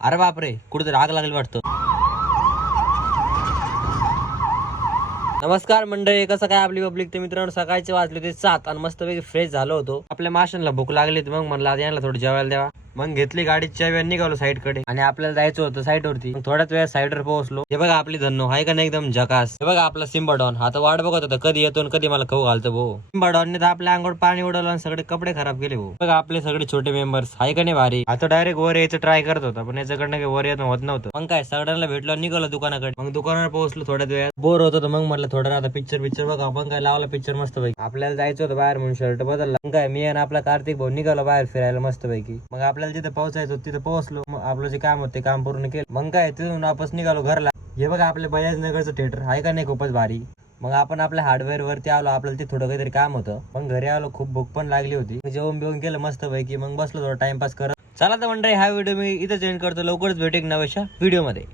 अरे बापरे, कुठेतरी आग लागली वाटतं. नमस्कार मंडळी, कसं काय आपली पब्लिक. ते मित्रांनो, सकाळचे वाजले होते 7 आणि मस्तपैकी फ्रेश झालो होतो. आपल्या माशांना भूक लागली, मग म्हणलं आता यांना थोडी जेवायला द्यावा. मग घेतली गाडीची चावी आणि निघालो साईड कडे. आणि आपल्याला जायचं होतं साईड वरती. थोड्याच वेळा साईडवर पोहोचलो. हे बघा आपली धन्नो आहे का नाही एकदम झकास. हे बघा आपला सिम्बाडॉन आता वाट बघत होता कधी येतो आणि कधी मला खाऊ घालतो भाऊ. सिम्बाडॉनने तर आपल्या अंगावर पाणी उडवलं आणि सगळे कपडे खराब केले भाऊ. बघा आपले सगळे छोटे मेंबर्स आहे का नाही भारी. आता डायरेक्ट वर यायचं ट्राय करत होता, पण याच्याकडनं काही वर येत होत नव्हतं. मग काय सगळ्यांना भेटलो, निघालो दुकानाकडे. मग दुकानावर पोहोचलो थोड्याच वेळात. बोर होत मग म्हटलं थोडं आता पिक्चर बघा. आपण काय लावला पिक्चर मस्त पैकी. आपल्याला जायचं होतं बाहेर म्हणून शर्ट बदलला. मग काय मी आणि आपला कार्तिक भाऊ निघालो बाहेर फिरायला मस्त पैकी. मग आपल्याला जिथे पोहोचायचं होतं तिथे पोहोचलो. मग आपलं जे काम होतं ते काम पूर्ण केलं. मग काय तिथून वापस निघालो घरला. हे बघा आपल्या बजाजनगरचं थिएटर आहे का नाही, खूपच भारी. मग आपण आपल्या हार्डवेअर वरती आलो. आपल्याला ते थोडं काहीतरी काम होतं. मग घरी आलो, खूप भूक पण लागली होती. जेवण बिवून केलं मस्त पैकी. मग बसलो थोडं टाइमपास करत. चला तर मंडळी, हा व्हिडिओ मी इथेच एंड करतो. लवकरच भेटेन नव्याशा व्हिडिओ मध्ये.